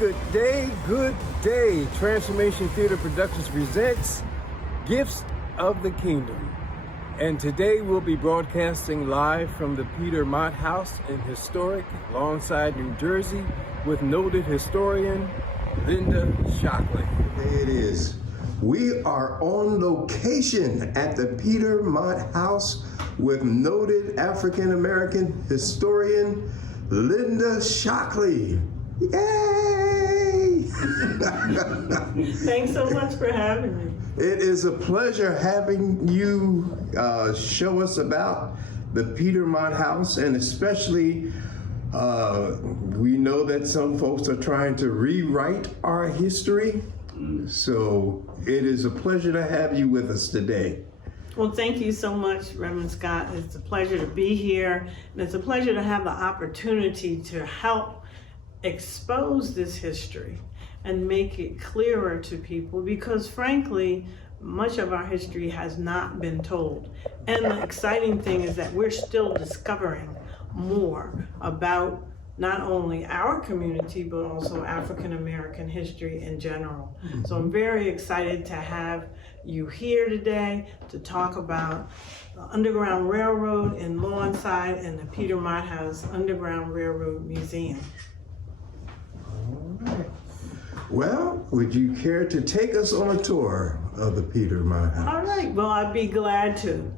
Good day. Transformation Theater Productions presents Gifts of the Kingdom. And today we'll be broadcasting live from the Peter Mott House in historic Lawnside, New Jersey, with noted historian Linda Shockley. It is. We are on location at the Peter Mott House with noted African-American historian Linda Shockley. Yay! Thanks so much for having me. It is a pleasure having you show us about the Peter Mott House, and especially we know that some folks are trying to rewrite our history. So it is a pleasure to have you with us today. Well, thank you so much, Reverend Scott. It's a pleasure to be here, and it's a pleasure to have the opportunity to help expose this history and make it clearer to people, because frankly, much of our history has not been told. And the exciting thing is that we're still discovering more about not only our community, but also African American history in general. So I'm very excited to have you here today to talk about the Underground Railroad in Lawnside and the Peter Mott House Underground Railroad Museum. All right. Well, would you care to take us on a tour of the Peter Mott House? All right, well, I'd be glad to.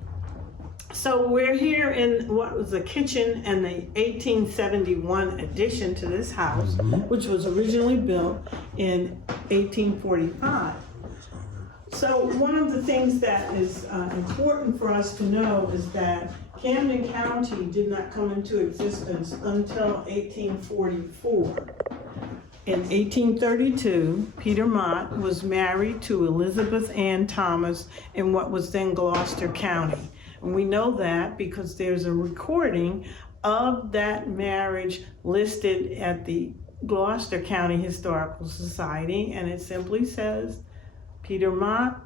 So we're here in what was the kitchen and the 1871 addition to this house, which was originally built in 1845. So one of the things that is important for us to know is that Camden County did not come into existence until 1844. In 1832, Peter Mott was married to Elizabeth Ann Thomas in what was then Gloucester County. And we know that because there's a recording of that marriage listed at the Gloucester County Historical Society, and it simply says, Peter Mott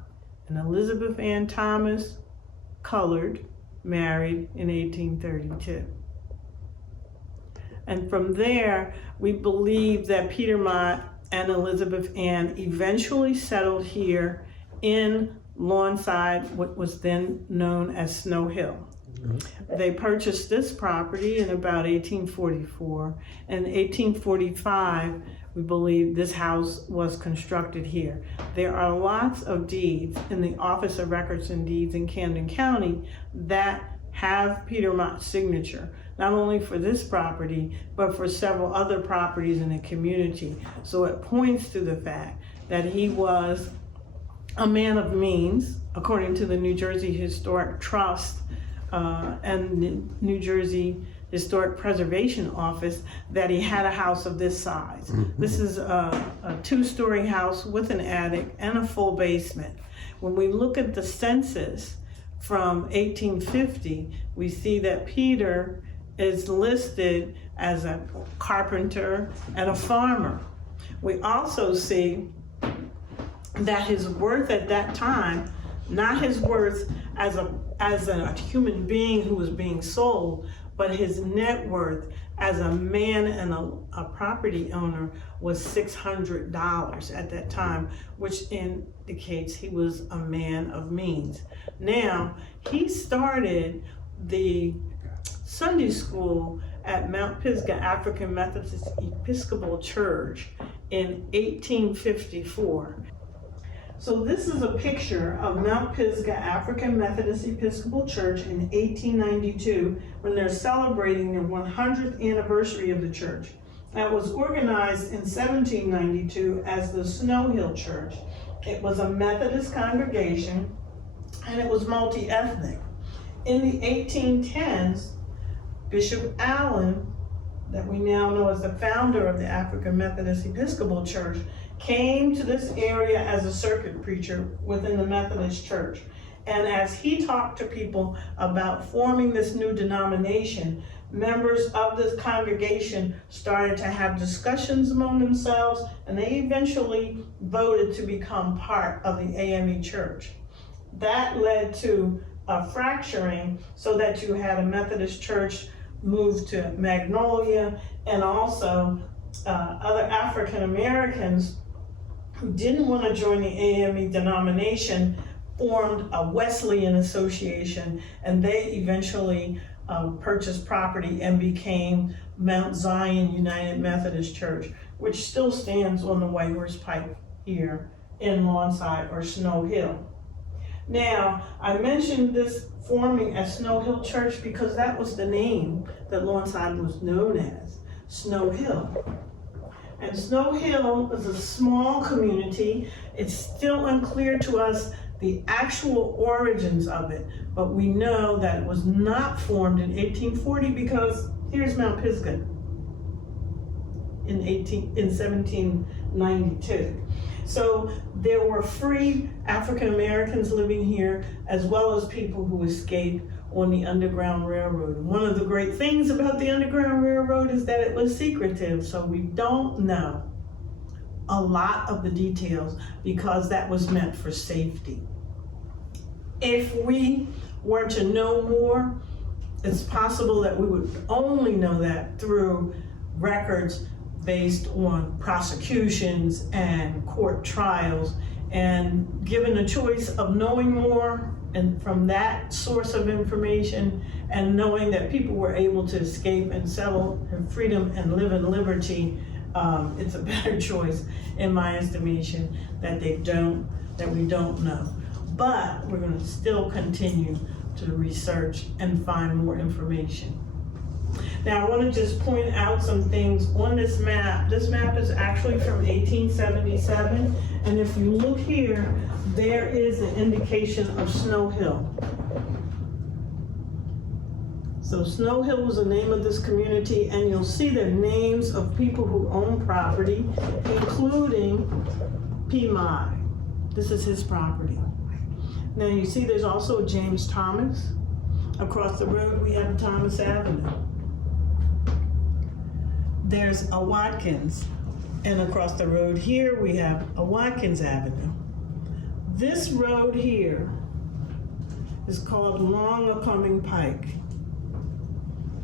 and Elizabeth Ann Thomas, colored, married in 1832. And from there, we believe that Peter Mott and Elizabeth Ann eventually settled here in Lawnside, what was then known as Snow Hill. They purchased this property in about 1844. And in 1845, we believe this house was constructed here. There are lots of deeds in the Office of Records and Deeds in Camden County that have Peter Mott's signature, not only for this property, but for several other properties in the community. So it points to the fact that he was a man of means, according to the New Jersey Historic Trust and the New Jersey Historic Preservation Office, that he had a house of this size. This is a two-story house with an attic and a full basement. When we look at the census from 1850, we see that Peter is listed as a carpenter and a farmer. We also see that his worth at that time, not his worth as a human being who was being sold, but his net worth as a man and a property owner was $600 at that time, which indicates he was a man of means. Now, he started the Sunday school at Mount Pisgah African Methodist Episcopal Church in 1854. So this is a picture of Mount Pisgah African Methodist Episcopal Church in 1892 when they're celebrating the 100th anniversary of the church. That was organized in 1792 as the Snow Hill Church. It was a Methodist congregation and it was multi-ethnic. In the 1810s, Bishop Allen, that we now know as the founder of the African Methodist Episcopal Church, came to this area as a circuit preacher within the Methodist Church. And as he talked to people about forming this new denomination, members of this congregation started to have discussions among themselves, and they eventually voted to become part of the AME Church. That led to a fracturing so that you had a Methodist church move to Magnolia, and also other African Americans who didn't want to join the AME denomination formed a Wesleyan association, and they eventually purchased property and became Mount Zion United Methodist Church, which still stands on the White Horse Pike here in Lawnside or Snow Hill. Now, I mentioned this forming as Snow Hill Church because that was the name that Lawnside was known as, Snow Hill. And Snow Hill is a small community. It's still unclear to us the actual origins of it, but we know that it was not formed in 1840 because here's Mount Pisgah in 1792. So there were free African Americans living here, as well as people who escaped on the Underground Railroad. One of the great things about the Underground Railroad is that it was secretive, so we don't know a lot of the details because that was meant for safety. If we were to know more, it's possible that we would only know that through records based on prosecutions and court trials. And given a choice of knowing more and from that source of information and knowing that people were able to escape and settle in freedom and live in liberty, it's a better choice in my estimation that we don't know. But we're going to still continue to research and find more information. Now, I want to just point out some things on this map. This map is actually from 1877, and if you look here, there is an indication of Snow Hill. So Snow Hill was the name of this community, and you'll see the names of people who own property, including P. Mott. This is his property. Now you see there's also James Thomas. Across the road we have Thomas Avenue. There's a Watkins, and across the road here we have a Watkins Avenue. This road here is called Long A-Coming Pike.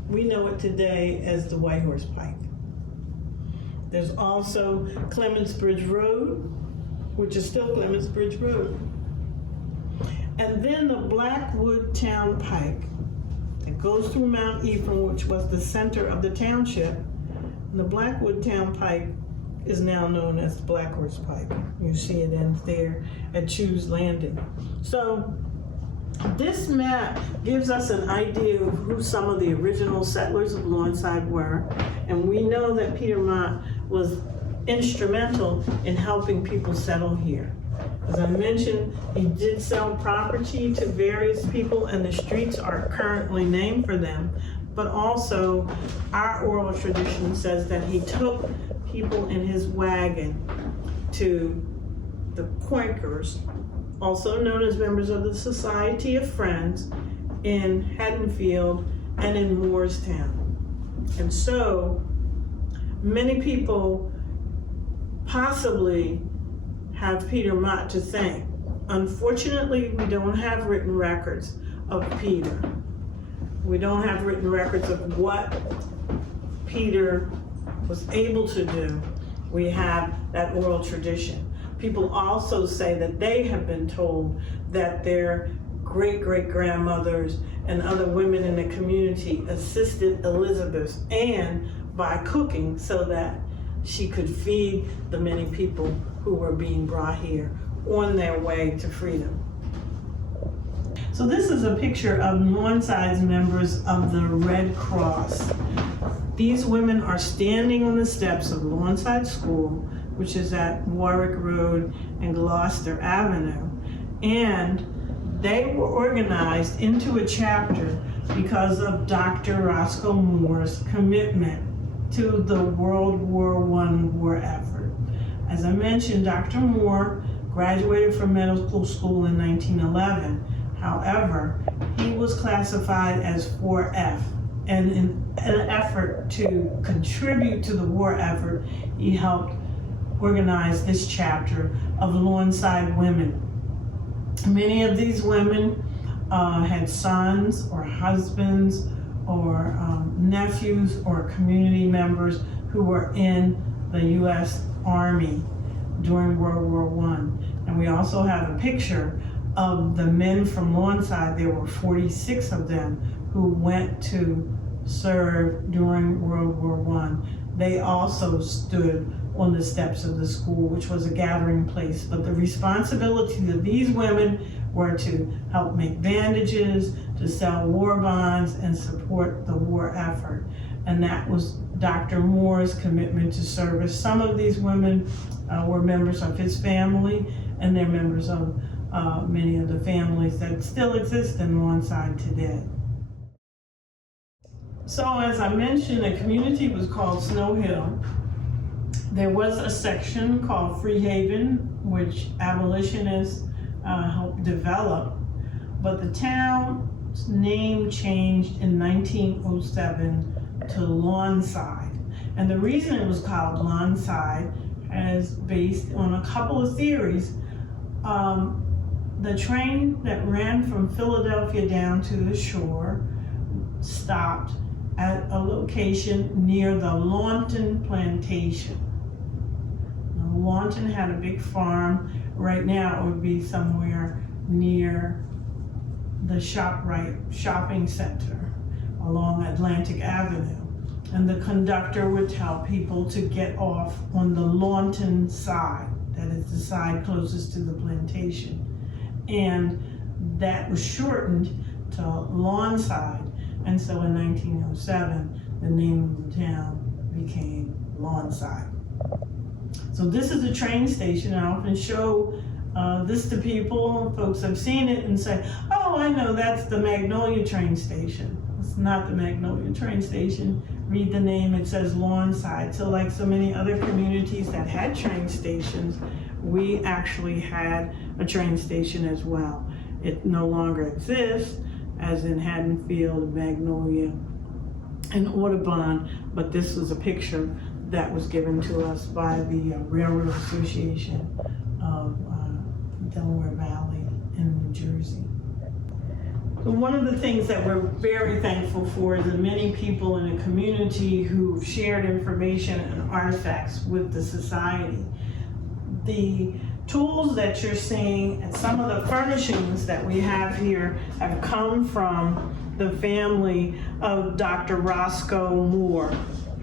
We know it today as the White Horse Pike. There's also Clements Bridge Road, which is still Clements Bridge Road. And then the Blackwood Town Pike that goes through Mount Ephraim, which was the center of the township. And the Blackwood Town Pike is now known as the Black Horse Pike. You see it ends there at Chew's Landing. So this map gives us an idea of who some of the original settlers of Lawnside were. And we know that Peter Mott was instrumental in helping people settle here. As I mentioned, he did sell property to various people, and the streets are currently named for them. But also, our oral tradition says that he took people in his wagon to the Quakers, also known as members of the Society of Friends, in Haddonfield and in Moorestown. And so, many people possibly have Peter Mott to thank. Unfortunately, we don't have written records of Peter. We don't have written records of what Peter was able to do. We have that oral tradition. People also say that they have been told that their great-great-grandmothers and other women in the community assisted Elizabeth Ann by cooking so that she could feed the many people who were being brought here on their way to freedom. So this is a picture of Lawnside members of the Red Cross. These women are standing on the steps of Lawnside School, which is at Warwick Road and Gloucester Avenue. And they were organized into a chapter because of Dr. Roscoe Moore's commitment to the World War I war effort. As I mentioned, Dr. Moore graduated from medical school in 1911. However, he was classified as 4F, and in an effort to contribute to the war effort, he helped organize this chapter of Lawnside women. Many of these women had sons or husbands or nephews or community members who were in the U.S. Army during World War I. And we also have a picture of the men from Lawnside. There were 46 of them who went to serve during World War I. They also stood on the steps of the school, which was a gathering place. But the responsibility of these women were to help make bandages, to sell war bonds, and support the war effort. And that was Dr. Moore's commitment to service. Some of these women were members of his family, and they're members of many of the families that still exist in Lawnside today. So as I mentioned, the community was called Snow Hill. There was a section called Free Haven, which abolitionists helped develop, but the town's name changed in 1907 to Lawnside. And the reason it was called Lawnside is based on a couple of theories. The train that ran from Philadelphia down to the shore stopped at a location near the Lawnton Plantation. Now, Lawnton had a big farm. Right now it would be somewhere near the ShopRite shopping center along Atlantic Avenue. And the conductor would tell people to get off on the Lawnton side, that is the side closest to the plantation. And that was shortened to Lawnside. And so in 1907, the name of the town became Lawnside. So this is a train station. I often show this to people. Folks have seen it and say, oh, I know that's the Magnolia train station. It's not the Magnolia train station. Read the name, it says Lawnside. So like so many other communities that had train stations, we actually had a train station as well. It no longer exists, as in Haddonfield, Magnolia, and Audubon, but this was a picture that was given to us by the Railroad Association of Delaware Valley in New Jersey. So one of the things that we're very thankful for is the many people in the community who've shared information and artifacts with the society. The tools that you're seeing and some of the furnishings that we have here have come from the family of Dr. Roscoe Moore,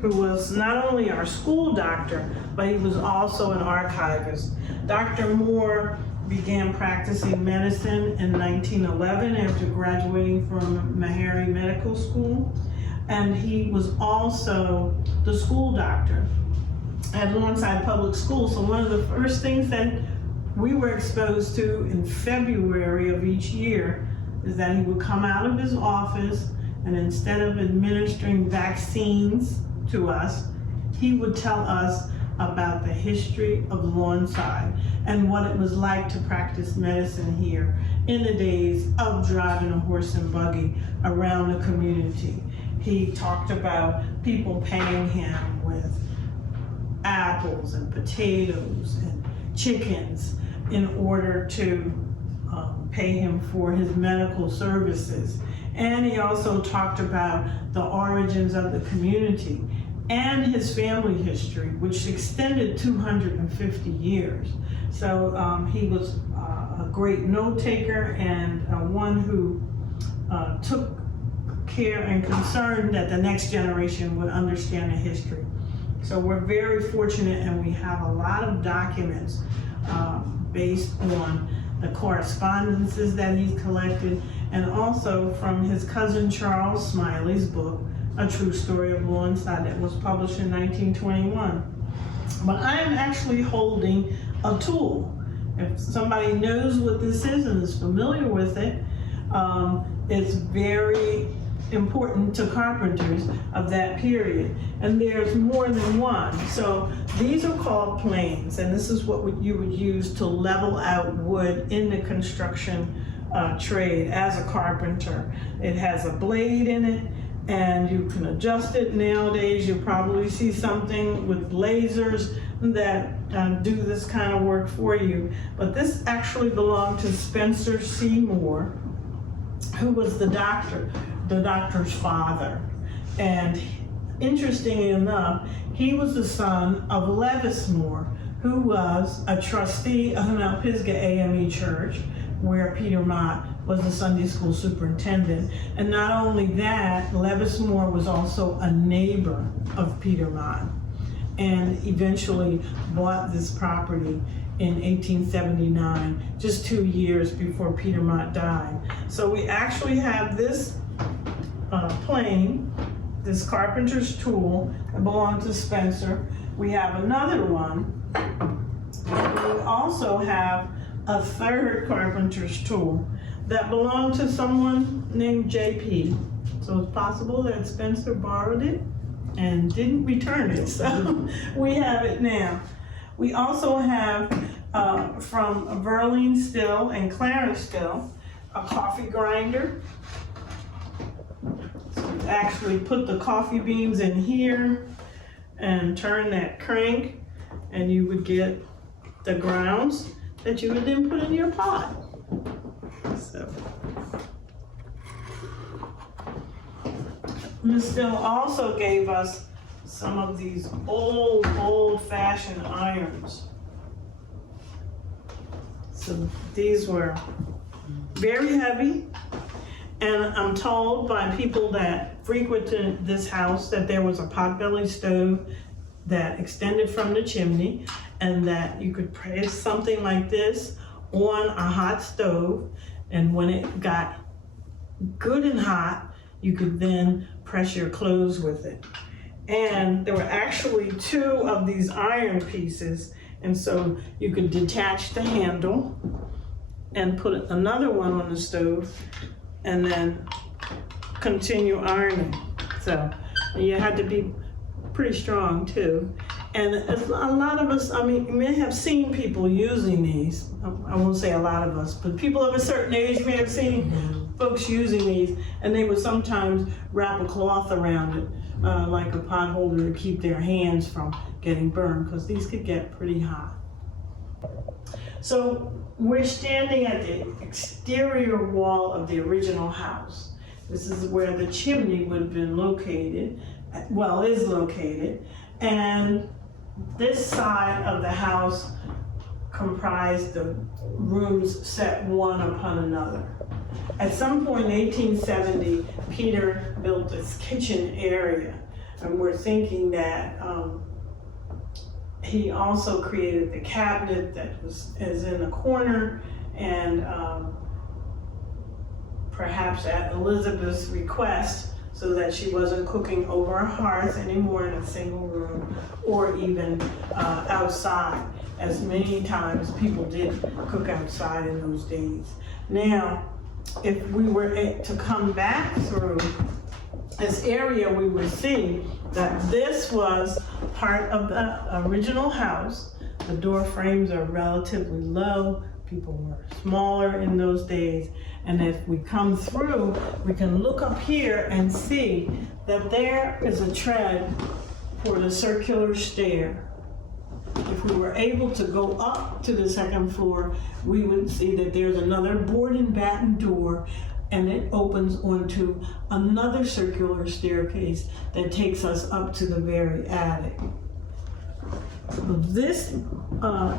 who was not only our school doctor, but he was also an archivist. Dr. Moore began practicing medicine in 1911 after graduating from Meharry Medical School, and he was also the school doctor at Lawnside Public School. So one of the first things that we were exposed to in February of each year is that he would come out of his office, and instead of administering vaccines to us, he would tell us about the history of Lawnside and what it was like to practice medicine here in the days of driving a horse and buggy around the community. He talked about people paying him with apples and potatoes and chickens in order to pay him for his medical services. And he also talked about the origins of the community and his family history, which extended 250 years. So he was a great note taker and one who took care and concern that the next generation would understand the history. So we're very fortunate, and we have a lot of documents based on the correspondences that he's collected, and also from his cousin Charles Smiley's book, A True Story of Lawnside, that was published in 1921. But I am actually holding a tool. If somebody knows what this is and is familiar with it, it's very important to carpenters of that period. And there's more than one. So these are called planes, and this is what you would use to level out wood in the construction trade as a carpenter. It has a blade in it, and you can adjust it. Nowadays, you'll probably see something with lasers that do this kind of work for you. But this actually belonged to Spencer Seymour, who was the doctor's father. And interestingly enough, he was the son of Levis Moore, who was a trustee of Mount Pisgah AME Church, where Peter Mott was the Sunday school superintendent. And not only that, Levis Moore was also a neighbor of Peter Mott, and eventually bought this property in 1879, just 2 years before Peter Mott died. So we actually have this plane, this carpenter's tool that belonged to Spencer. We have another one. We also have a third carpenter's tool that belonged to someone named JP. So it's possible that Spencer borrowed it and didn't return it. So we have it now. We also have from Verline Still and Clarence Still, a coffee grinder. So you actually put the coffee beans in here and turn that crank, and you would get the grounds that you would then put in your pot. So Ms. Still also gave us some of these old-fashioned irons. So these were very heavy, and I'm told by people that frequented this house that there was a potbelly stove that extended from the chimney, and that you could place something like this on a hot stove, and when it got good and hot, you could then press your clothes with it. And there were actually 2 of these iron pieces, and so you could detach the handle and put another one on the stove and then continue ironing. So you had to be pretty strong too. And a lot of us, I mean, you may have seen people using these. I won't say a lot of us, but people of a certain age may have seen folks using these, and they would sometimes wrap a cloth around it, like a pot holder, to keep their hands from getting burned, because these could get pretty hot. So we're standing at the exterior wall of the original house. This is where the chimney would have been located, well, is located, and this side of the house comprised the rooms set one upon another. At some point in 1870, Peter built this kitchen area, and we're thinking that he also created the cabinet that is in the corner, and perhaps at Elizabeth's request, so that she wasn't cooking over a hearth anymore in a single room, or even outside, as many times people did cook outside in those days. Now, if we were to come back through this area, we would see that this was part of the original house. The door frames are relatively low. People were smaller in those days. And if we come through, we can look up here and see that there is a tread for the circular stair. If we were able to go up to the second floor, we would see that there's another board and batten door, and it opens onto another circular staircase that takes us up to the very attic. This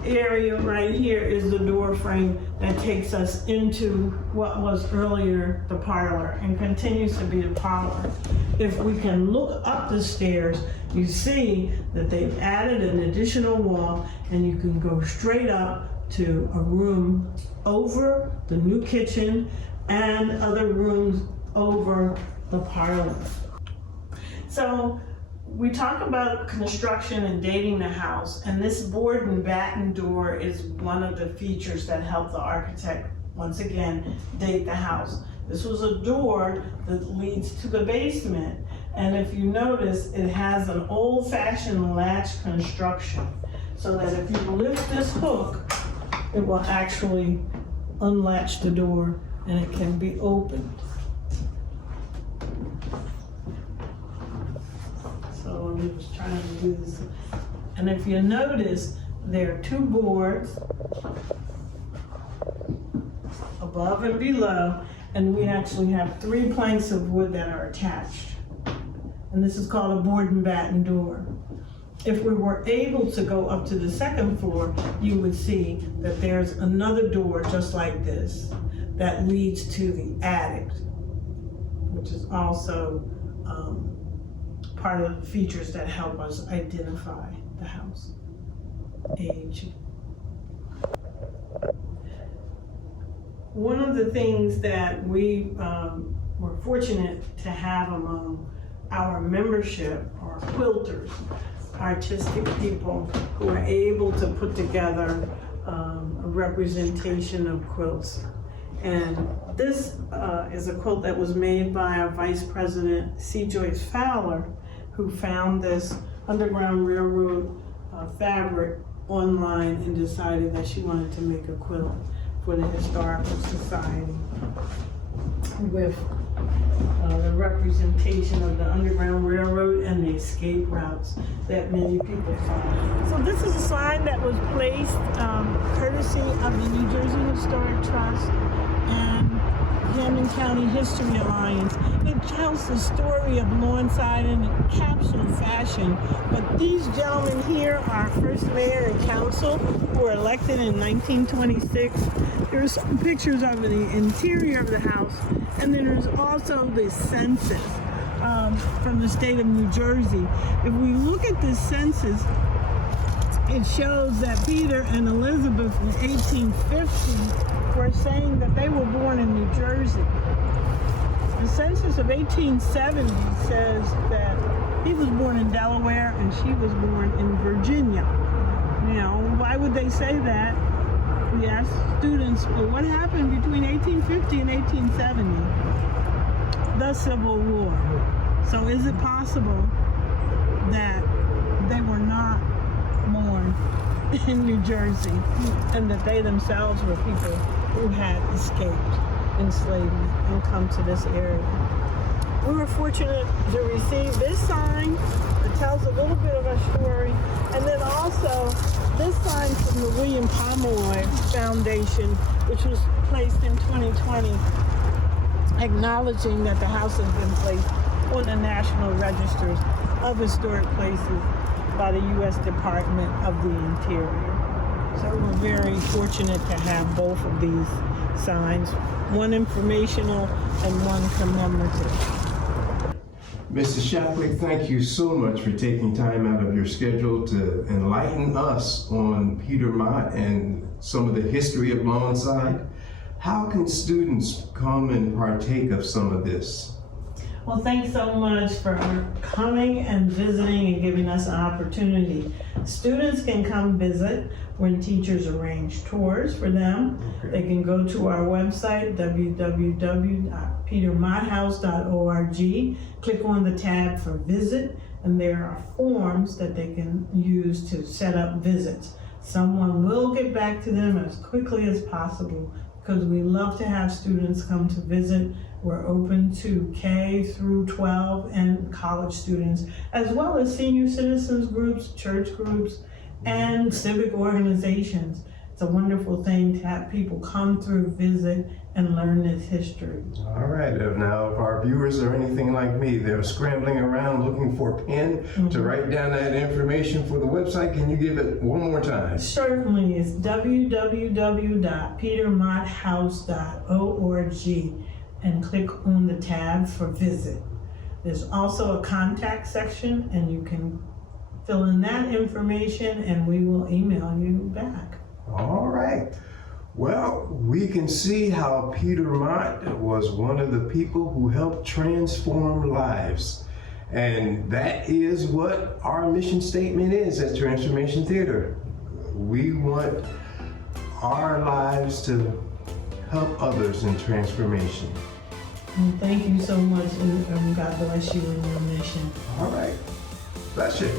area right here is the door frame that takes us into what was earlier the parlor and continues to be the parlor. If we can look up the stairs, you see that they've added an additional wall, and you can go straight up to a room over the new kitchen and other rooms over the parlor. So we talk about construction and dating the house, and this board and batten door is one of the features that helped the architect, once again, date the house. This was a door that leads to the basement, and if you notice, it has an old-fashioned latch construction, so that if you lift this hook, it will actually unlatch the door and it can be opened. So I'm just trying to do this. And if you notice, there are 2 boards above and below, and we actually have 3 planks of wood that are attached. and this is called a board and batten door. If we were able to go up to the second floor, you would see that there's another door just like this that leads to the attic, which is also part of the features that help us identify the house. Age. One of the things that we were fortunate to have among our membership are quilters, artistic people who are able to put together a representation of quilts. And this is a quilt that was made by our Vice President, C. Joyce Fowler, who found this Underground Railroad fabric online and decided that she wanted to make a quilt for the Historical Society with the representation of the Underground Railroad and the escape routes that many people follow. So this is a sign that was placed courtesy of the New Jersey Historic Trust and Hammond County History Alliance. It tells the story of Lawnside in a capsule fashion. But these gentlemen here are first mayor and council who were elected in 1926. There's some pictures of the interior of the house, and then there's also the census from the state of New Jersey. If we look at the census, it shows that Peter and Elizabeth in 1850 were saying that they were born in New Jersey. The census of 1870 says that he was born in Delaware and she was born in Virginia. You know, why would they say that? We asked students, well, what happened between 1850 and 1870? The Civil War. So is it possible that they were not born in New Jersey and that they themselves were people who had escaped enslavement and come to this area? We were fortunate to receive this sign that tells a little bit of our story, and then also this sign from the William Pomeroy Foundation, which was placed in 2020, acknowledging that the house has been placed on the National Registers of Historic Places by the U.S. Department of the Interior. So we're very fortunate to have both of these signs, one informational and one commemorative. Mr. Shockley, thank you so much for taking time out of your schedule to enlighten us on Peter Mott and some of the history of Lawnside. How can students come and partake of some of this? Well, thanks so much for coming and visiting and giving us an opportunity. Students can come visit when teachers arrange tours for them. Okay. They can go to our website, www.petermotthouse.org, click on the tab for visit, and there are forms that they can use to set up visits. Someone will get back to them as quickly as possible because we love to have students come to visit. We're open to K through 12 and college students, as well as senior citizens groups, church groups, and civic organizations. It's a wonderful thing to have people come through, visit, and learn this history. All right, now if our viewers are anything like me, they're scrambling around looking for a pen to write down that information for the website. Can you give it one more time? Certainly, it's www.petermotthouse.org and click on the tab for visit. There's also a contact section and you can fill in that information and we will email you back. All right. Well, we can see how Peter Mott was one of the people who helped transform lives. And that is what our mission statement is at Transformation Theater. We want our lives to help others in transformation. And thank you so much, and God bless you in your mission. All right. Bless you.